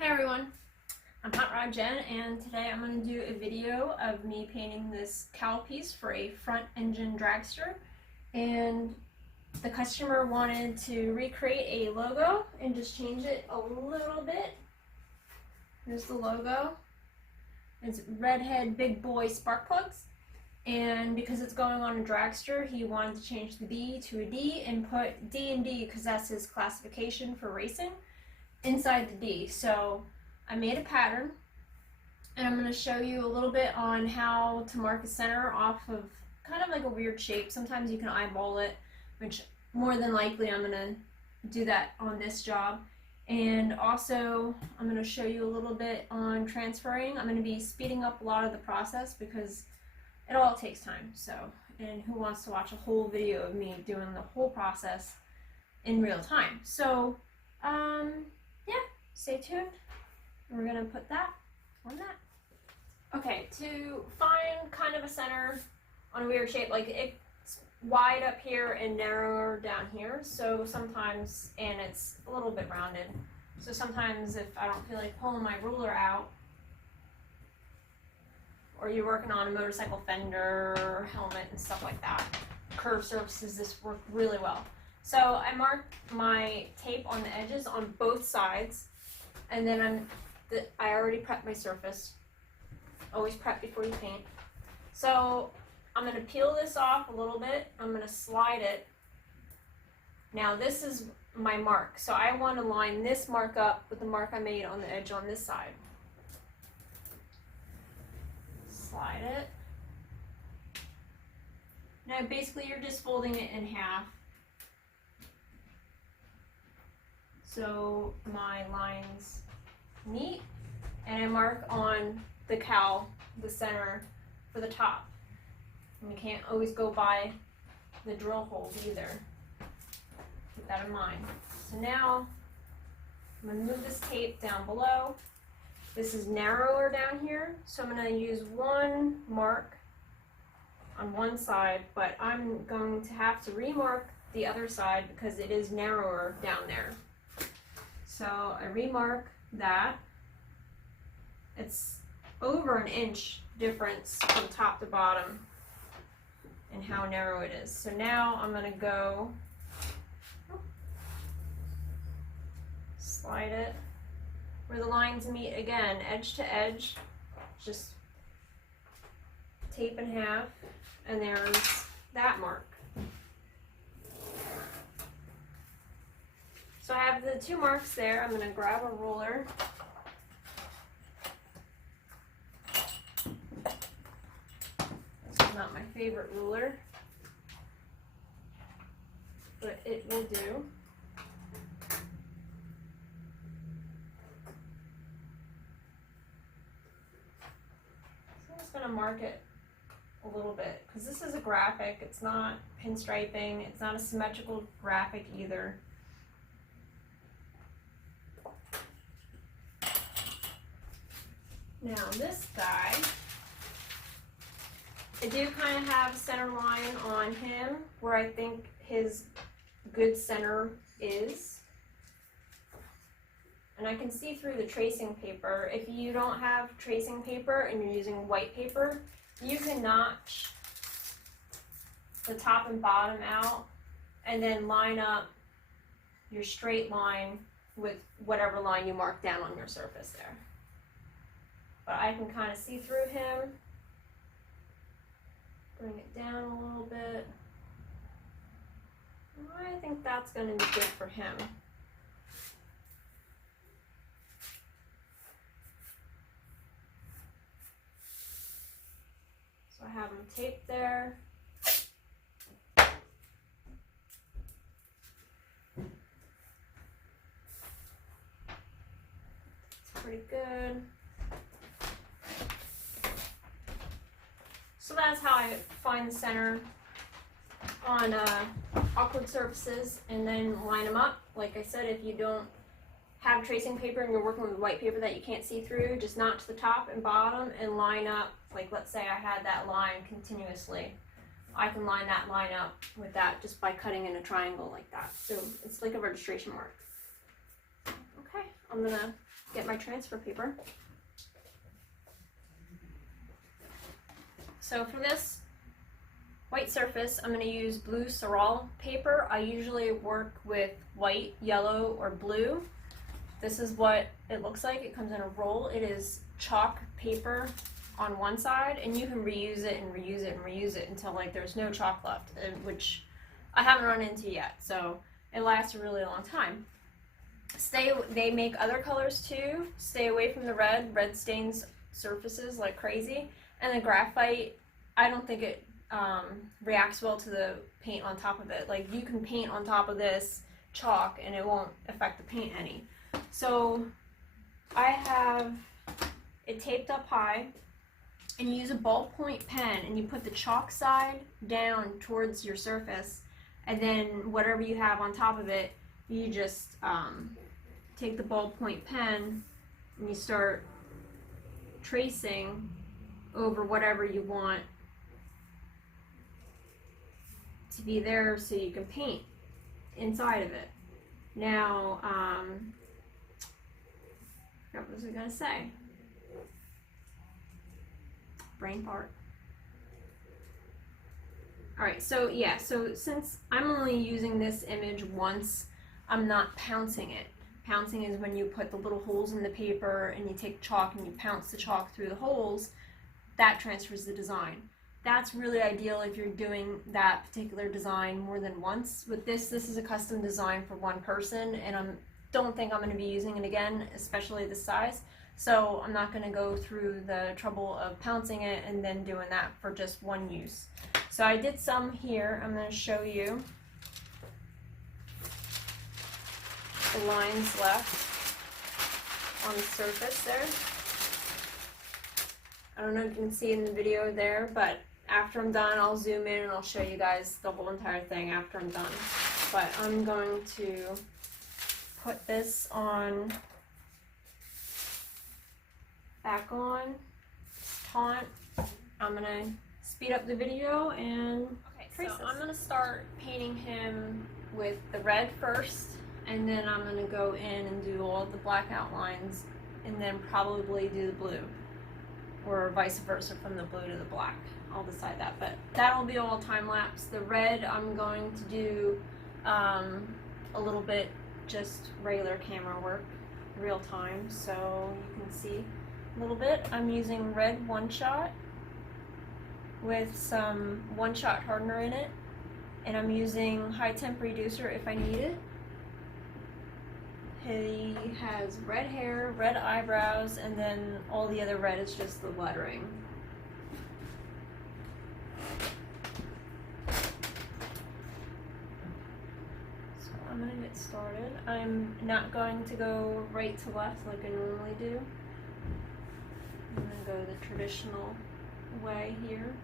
Hi everyone, I'm Hot Rod Jen, and today I'm going to do a video of me painting this cowl piece for a front engine dragster. And the customer wanted to recreate a logo and just change it a little bit. Here's the logo. It's redhead big boy spark plugs, and because it's going on a dragster, he wanted to change the B to a D and put D and D because that's his classification for racing inside the D. So I made a pattern, and I'm going to show you a little bit on how to mark a center off of kind of like a weird shape. Sometimes you can eyeball it, which more than likely I'm going to do that on this job. And also I'm going to show you a little bit on transferring. I'm going to be speeding up a lot of the process because it all takes time. So, and who wants to watch a whole video of me doing the whole process in real time? So yeah, stay tuned. We're gonna put that on that. Okay, to find kind of a center on a weird shape, like it's wide up here and narrower down here, so sometimes, and it's a little bit rounded, so sometimes if I don't feel like pulling my ruler out, or you're working on a motorcycle fender, helmet, and stuff like that, curved surfaces, this work really well. So I marked my tape on the edges on both sides, and then I already prepped my surface. Always prep before you paint. So I'm going to peel this off a little bit. I'm going to slide it. Now this is my mark, so I want to line this mark up with the mark I made on the edge on this side. Slide it. Now basically you're just folding it in half. So my lines meet, and I mark on the cowl, the center for the top. And you can't always go by the drill holes either. Keep that in mind. So now I'm going to move this tape down below. This is narrower down here, so I'm going to use one mark on one side, but I'm going to have to remark the other side because it is narrower down there. So I remark that. It's over an inch difference from top to bottom and how narrow it is. So now I'm going to go slide it where the lines meet again, edge to edge, just tape in half, and there's that mark. So I have the two marks there. I'm going to grab a ruler. This is not my favorite ruler, but it will do. So I'm just going to mark it a little bit because this is a graphic. It's not pinstriping. It's not a symmetrical graphic either. Now this guy, I do kind of have center line on him where I think his good center is. And I can see through the tracing paper. If you don't have tracing paper and you're using white paper, you can notch the top and bottom out and then line up your straight line with whatever line you mark down on your surface there. But I can kind of see through him, bring it down a little bit. I think that's going to be good for him. So I have him taped there. It's pretty good. So that's how I find the center on awkward surfaces and then line them up. Like I said, if you don't have tracing paper and you're working with white paper that you can't see through, just notch the top and bottom and line up. Like let's say I had that line continuously. I can line that line up with that just by cutting in a triangle like that. So it's like a registration mark. Okay, I'm gonna get my transfer paper. So for this white surface, I'm going to use blue saral paper. I usually work with white, yellow, or blue. This is what it looks like. It comes in a roll. It is chalk paper on one side, and you can reuse it and reuse it and reuse it until like there's no chalk left, which I haven't run into yet, so it lasts a really long time. They make other colors too. Stay away from the red. Red stains surfaces like crazy. And the graphite, I don't think it reacts well to the paint on top of it. Like you can paint on top of this chalk and it won't affect the paint any. So I have it taped up high, and you use a ballpoint pen and you put the chalk side down towards your surface, and then whatever you have on top of it, you just take the ballpoint pen and you start tracing over whatever you want to be there so you can paint inside of it. Now, what was I gonna say? Brain fart. Alright, so yeah, so since I'm only using this image once, I'm not pouncing it. Pouncing is when you put the little holes in the paper and you take chalk and you pounce the chalk through the holes. That transfers the design. That's really ideal if you're doing that particular design more than once. With this is a custom design for one person, and I don't think I'm going to be using it again, especially this size. So I'm not going to go through the trouble of pouncing it and then doing that for just one use. So I did some here. I'm going to show you the lines left on the surface there. I don't know if you can see in the video there, but after I'm done, I'll zoom in and I'll show you guys the whole entire thing after I'm done. But I'm going to put this on, back on, taunt. I'm gonna speed up the video and trace this. I'm gonna start painting him with the red first, and then I'm gonna go in and do all the black outlines, and then probably do the blue, or vice versa from the blue to the black. I'll decide that, but that'll be all time lapse. The red I'm going to do a little bit just regular camera work, real time, so you can see a little bit. I'm using red one shot with some one shot hardener in it, and I'm using high temp reducer if I need it. He has red hair, red eyebrows, and then all the other red is just the lettering. So I'm gonna get started. I'm not going to go right to left like I normally do. I'm gonna go the traditional way here.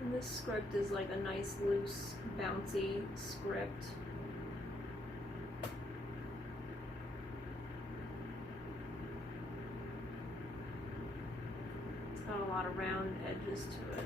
And this script is like a nice, loose, bouncy script. It's got a lot of round edges to it.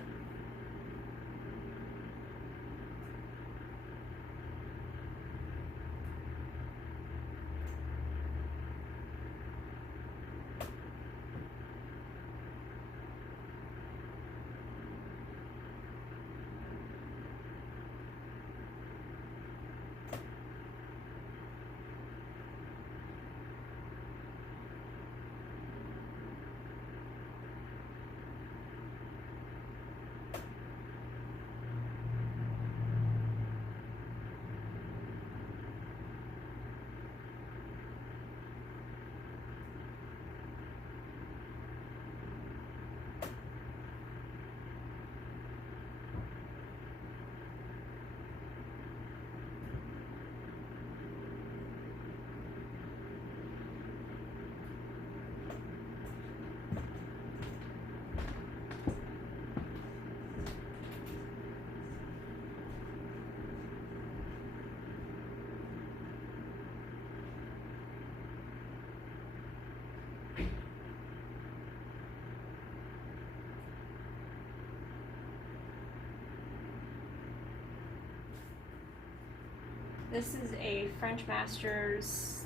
This is a French Masters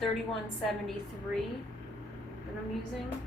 3173 that I'm using.